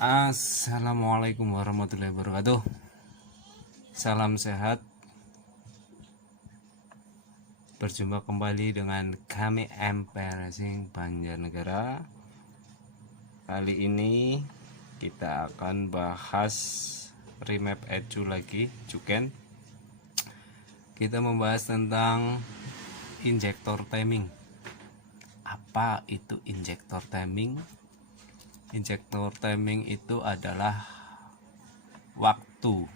Assalamualaikum warahmatullahi wabarakatuh. Salam sehat. Berjumpa kembali dengan kami MP Racing Banjarnegara. Kali ini kita akan bahas remap edu lagi, Juken. Kita membahas tentang injektor timing. Apa itu injektor timing? Injektor timing itu adalah waktu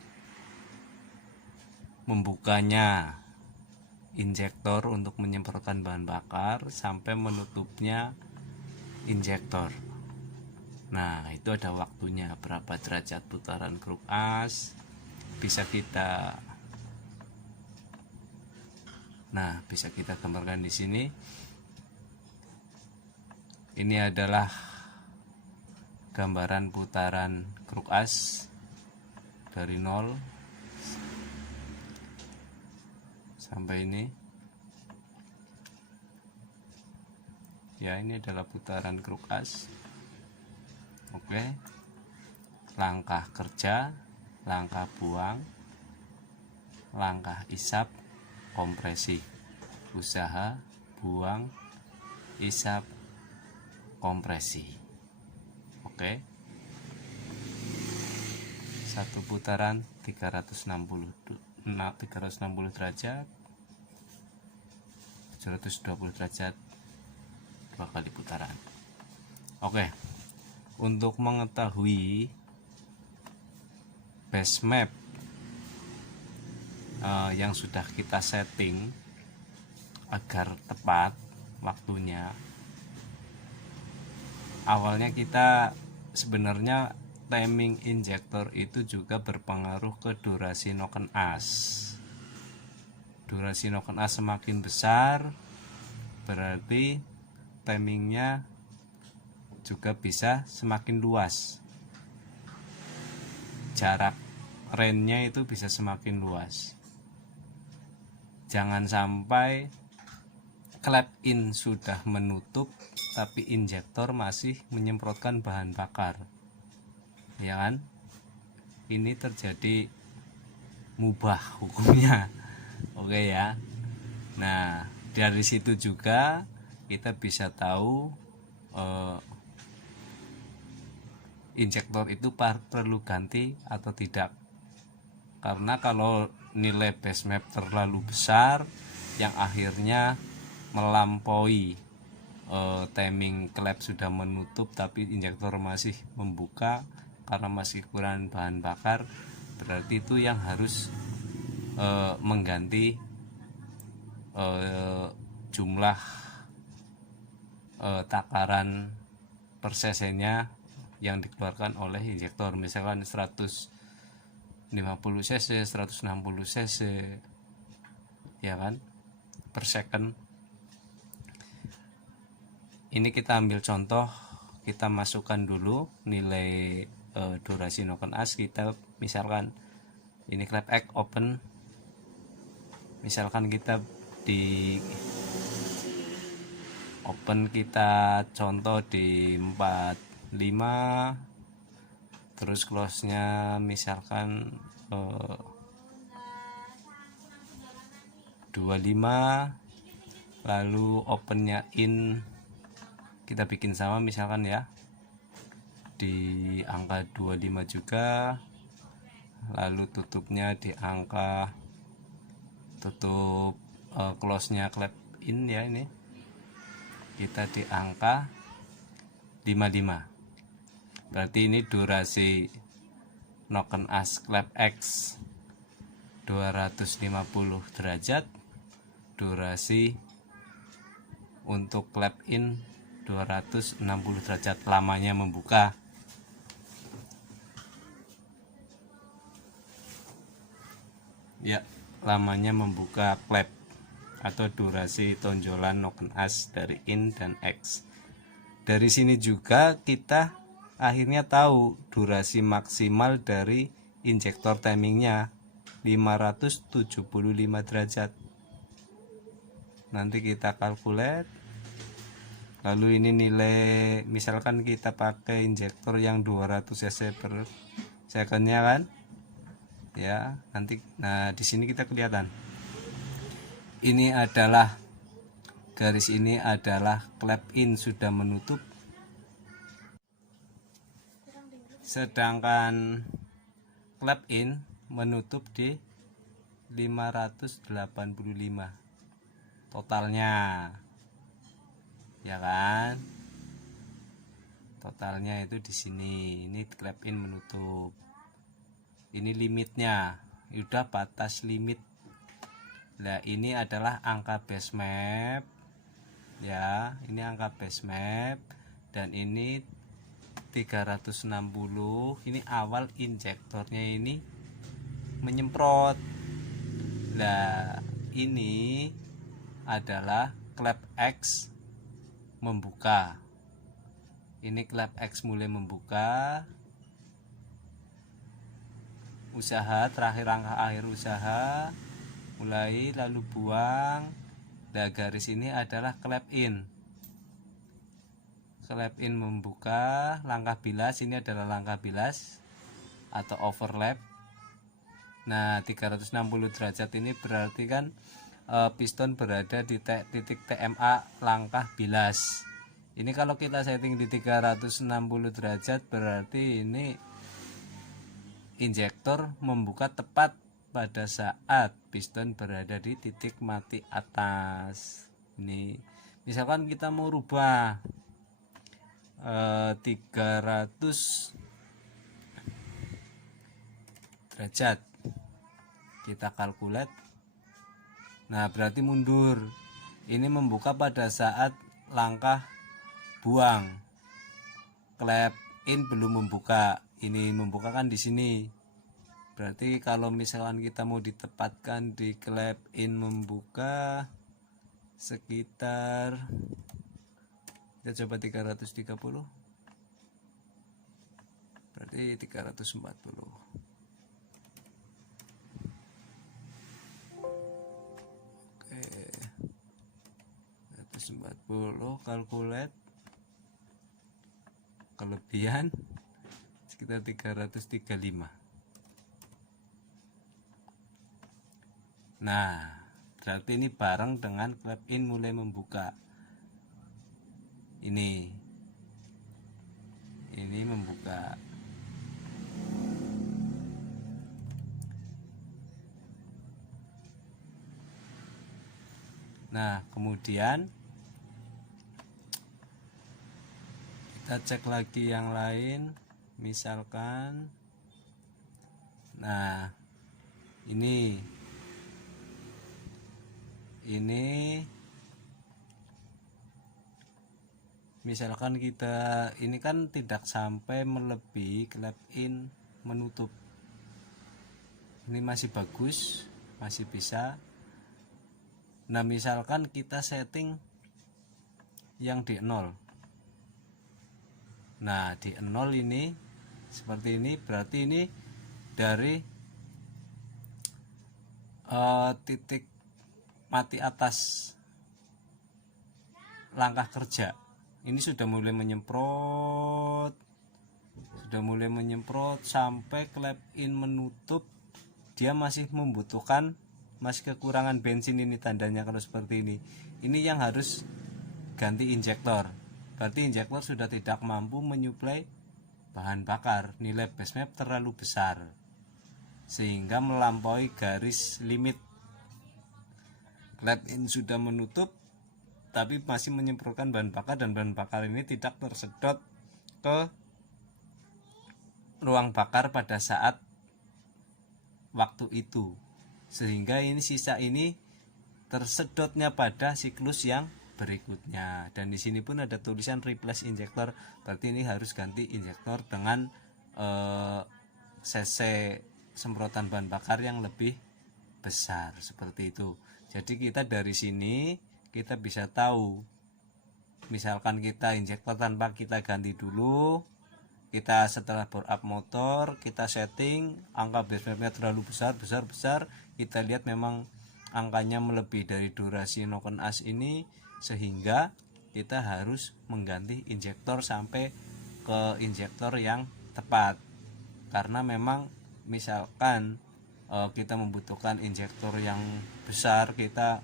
membukanya injektor untuk menyemprotkan bahan bakar sampai menutupnya injektor. Nah, itu ada waktunya, berapa derajat putaran kruk as. Bisa kita gambarkan di sini. Ini adalah gambaran putaran kruk as dari 0 sampai ini. Ya, ini adalah putaran kruk as. Oke. Langkah kerja, langkah buang, langkah isap, kompresi. Usaha, buang, isap, kompresi. Oke. Satu putaran 360 derajat, 720 derajat, 2 kali putaran. Oke. Untuk mengetahui base map yang sudah kita setting agar tepat waktunya, awalnya kita sebenarnya timing injektor itu juga berpengaruh ke durasi noken as. Durasi noken as semakin besar, berarti timingnya juga bisa semakin luas. Jarak range-nya itu bisa semakin luas. Jangan sampai clap in sudah menutup tapi injektor masih menyemprotkan bahan bakar, ya kan? Ini terjadi mubah hukumnya. Oke ya. Nah, dari situ juga kita bisa tahu injektor itu perlu ganti atau tidak. Karena kalau nilai base map terlalu besar yang akhirnya melampaui timing klep sudah menutup tapi injektor masih membuka karena masih kurang bahan bakar, berarti itu yang harus mengganti jumlah takaran per cc-nya yang dikeluarkan oleh injektor. Misalkan 150 cc, 160 cc, ya kan, per second. Ini kita ambil contoh, kita masukkan dulu nilai durasi noken as. Kita misalkan ini clap X open, misalkan kita di open kita contoh di 45, terus close nya misalkan 25, lalu opennya in kita bikin sama misalkan ya di angka 25 juga, lalu tutupnya di angka tutup close nya clap in ya, ini kita di angka 55. Berarti ini durasi noken as clap X 250 derajat, durasi untuk clap in 260 derajat, lamanya membuka. Ya, lamanya membuka clap atau durasi tonjolan noken as dari in dan X. Dari sini juga kita akhirnya tahu durasi maksimal dari injektor timingnya 575 derajat. Nanti kita calculate Lalu ini nilai, misalkan kita pakai injektor yang 200 cc per secondnya kan ya, nanti nah di sini kita kelihatan ini adalah garis, ini adalah clap in sudah menutup, sedangkan clap in menutup di 585 totalnya ya kan, totalnya itu di sini. Ini clap in menutup, ini limitnya udah batas limit. Nah ini adalah angka base map ya, ini angka base map, dan ini 360. Ini awal injektornya ini menyemprot. Nah ini adalah clap X membuka. Ini clap X mulai membuka, usaha terakhir, angka akhir usaha mulai, lalu buang. Nah garis ini adalah clap in. Clap in membuka, langkah bilas, ini adalah langkah bilas atau overlap. Nah 360 derajat ini berarti kan piston berada di titik TMA langkah bilas. Ini kalau kita setting di 360 derajat berarti ini injektor membuka tepat pada saat piston berada di titik mati atas. Ini misalkan kita mau rubah 300 derajat, kita kalkulat. Nah berarti mundur, ini membuka pada saat langkah buang. Clap in belum membuka, ini membuka kan di sini. Berarti kalau misalkan kita mau ditempatkan di clap in membuka sekitar, kita coba 330, berarti 340. Oke, 140 kalkulat, kelebihan sekitar 335. Nah berarti ini bareng dengan clap in mulai membuka. Ini membuka. Nah kemudian kita cek lagi yang lain, misalkan nah ini misalkan kita ini kan tidak sampai melebihi clap in menutup, ini masih bagus, masih bisa. Nah misalkan kita setting yang di 0, nah di 0 ini seperti ini, berarti ini dari titik mati atas langkah kerja ini sudah mulai menyemprot, sampai clap in menutup. Dia masih membutuhkan, masih kekurangan bensin, ini tandanya kalau seperti ini. Ini yang harus ganti injektor, berarti injektor sudah tidak mampu menyuplai bahan bakar, nilai base map terlalu besar sehingga melampaui garis limit. Clap in sudah menutup tapi masih menyemprotkan bahan bakar, dan bahan bakar ini tidak tersedot ke ruang bakar pada saat waktu itu, sehingga ini sisa ini tersedotnya pada siklus yang berikutnya. Dan di sini pun ada tulisan replace injektor, berarti ini harus ganti injektor dengan cc semprotan bahan bakar yang lebih besar, seperti itu. Jadi kita dari sini kita bisa tahu, misalkan kita injektor tanpa kita ganti dulu, kita setelah bore up motor kita setting angka base mapnya terlalu besar, kita lihat memang angkanya melebihi dari durasi knock on us ini, sehingga kita harus mengganti injektor sampai ke injektor yang tepat. Karena memang misalkan kita membutuhkan injektor yang besar, kita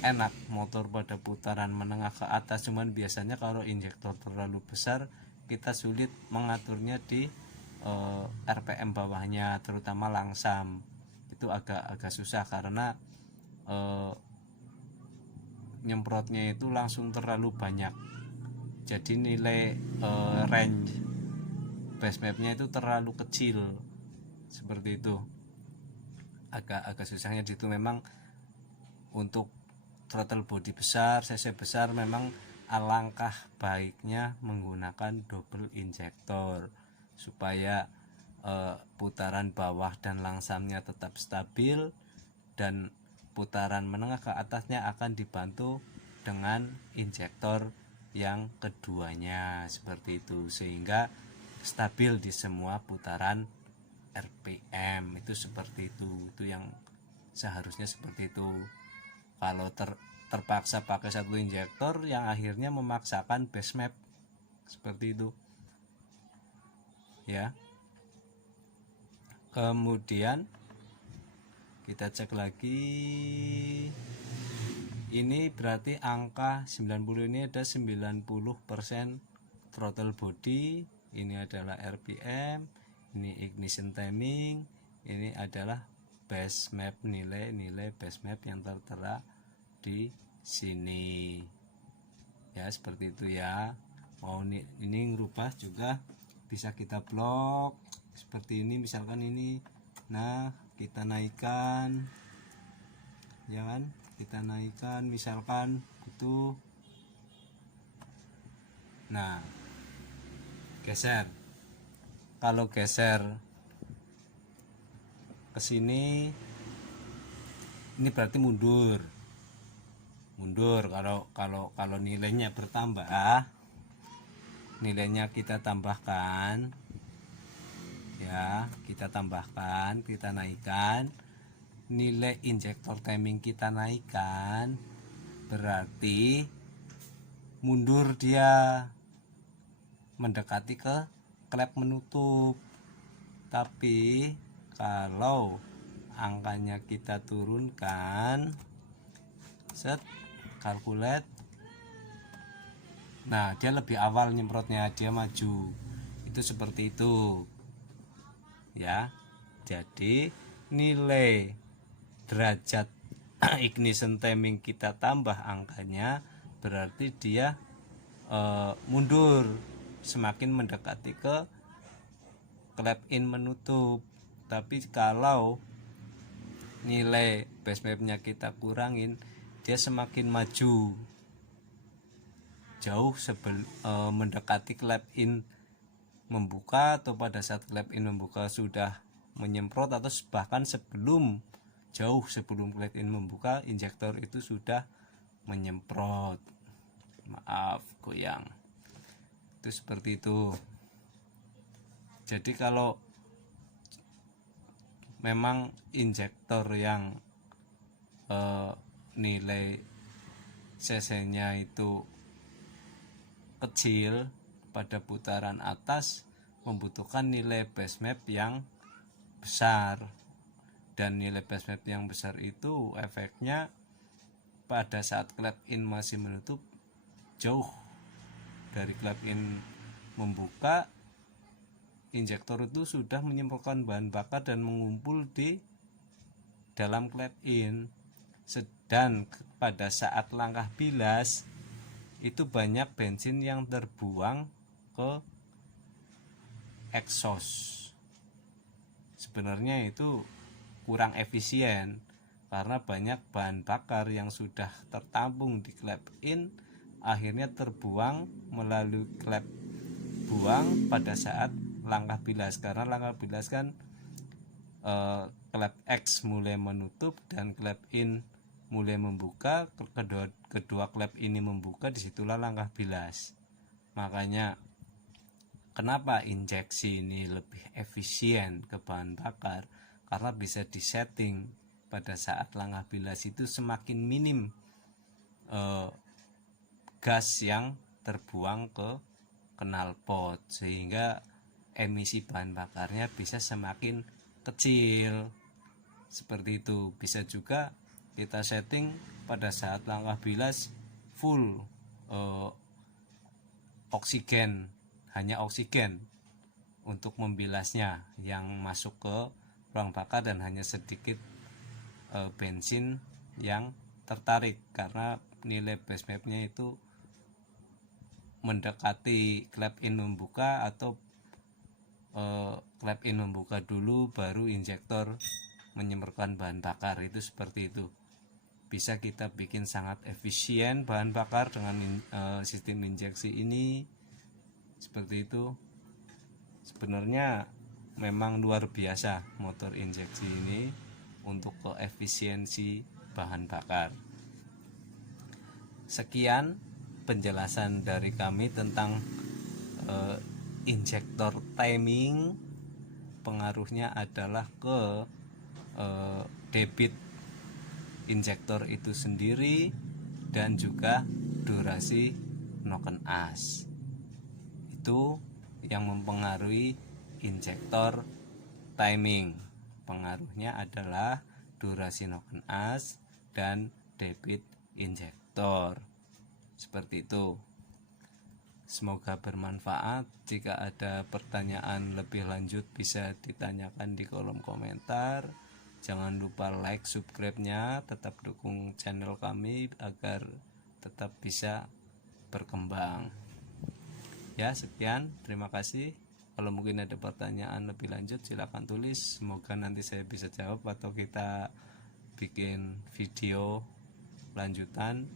enak motor pada putaran menengah ke atas, cuman biasanya kalau injektor terlalu besar kita sulit mengaturnya di RPM bawahnya, terutama langsam. Itu agak susah karena nyemprotnya itu langsung terlalu banyak, jadi nilai range base mapnya itu terlalu kecil, seperti itu. Agak susahnya itu. Memang untuk throttle body besar, cc besar, memang alangkah baiknya menggunakan double injektor supaya putaran bawah dan langsamnya tetap stabil, dan putaran menengah ke atasnya akan dibantu dengan injektor yang keduanya, seperti itu, sehingga stabil di semua putaran RPM. Itu seperti itu yang seharusnya seperti itu. Kalau terpaksa pakai satu injektor, yang akhirnya memaksakan base map, seperti itu ya. Kemudian kita cek lagi, ini berarti angka 90 ini ada 90% throttle body, ini adalah RPM, ini ignition timing, ini adalah base map, nilai base map yang tertera di sini ya, seperti itu ya. Mau ini ngerubah juga bisa kita blok seperti ini, misalkan ini. Nah, kita naikkan ya kan, kita naikkan misalkan itu. Nah, geser, kalau geser ke sini ini berarti mundur. Kalau nilainya bertambah, nilainya kita tambahkan ya, kita tambahkan, kita naikkan nilai injektor timing, kita naikkan, berarti mundur, dia mendekati ke klep menutup. Tapi kalau angkanya kita turunkan, set, kalkulat, nah dia lebih awal nyemprotnya, dia maju. Itu seperti itu ya. Jadi nilai derajat ignition timing kita tambah angkanya, berarti dia mundur semakin mendekati ke clap in menutup. Tapi kalau nilai base mapnya kita kurangin, dia semakin maju jauh mendekati clap in membuka, atau pada saat clap in membuka sudah menyemprot, atau bahkan jauh sebelum clap in membuka, injektor itu sudah menyemprot. Maaf, goyang. Itu seperti itu. Jadi kalau memang injektor yang nilai cc-nya itu kecil, pada putaran atas membutuhkan nilai base map yang besar, dan nilai base map yang besar itu efeknya pada saat clap in masih menutup, jauh dari clap in membuka, injektor itu sudah menyemprotkan bahan bakar dan mengumpul di dalam clap in. Sedang pada saat langkah bilas itu banyak bensin yang terbuang ke exhaust. Sebenarnya itu kurang efisien karena banyak bahan bakar yang sudah tertampung di clap in akhirnya terbuang melalui clap buang pada saat langkah bilas, karena langkah bilas kan clap X mulai menutup dan clap in mulai membuka, kedua clap ini membuka, disitulah langkah bilas. Makanya kenapa injeksi ini lebih efisien ke bahan bakar, karena bisa disetting pada saat langkah bilas itu semakin minim gas yang terbuang ke knalpot, sehingga emisi bahan bakarnya bisa semakin kecil. Seperti itu. Bisa juga kita setting pada saat langkah bilas full oksigen, hanya oksigen untuk membilasnya yang masuk ke ruang bakar, dan hanya sedikit bensin yang tertarik, karena nilai base mapnya itu mendekati clap in membuka, atau clap in membuka dulu baru injektor menyemprotkan bahan bakar. Itu seperti itu. Bisa kita bikin sangat efisien bahan bakar dengan sistem injeksi ini. Seperti itu. Sebenarnya memang luar biasa motor injeksi ini untuk efisiensi bahan bakar. Sekian penjelasan dari kami tentang injektor timing. Pengaruhnya adalah ke debit injektor itu sendiri dan juga durasi noken as. Itu yang mempengaruhi injektor timing. Pengaruhnya adalah durasi noken as dan debit injektor. Seperti itu. Semoga bermanfaat. Jika ada pertanyaan lebih lanjut bisa ditanyakan di kolom komentar. Jangan lupa like, subscribe-nya, tetap dukung channel kami agar tetap bisa berkembang. Ya, sekian, terima kasih. Kalau mungkin ada pertanyaan lebih lanjut silahkan tulis. Semoga nanti saya bisa jawab atau kita bikin video lanjutan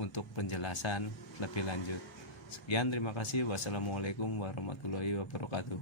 untuk penjelasan lebih lanjut. Sekian, terima kasih. Wassalamualaikum warahmatullahi wabarakatuh.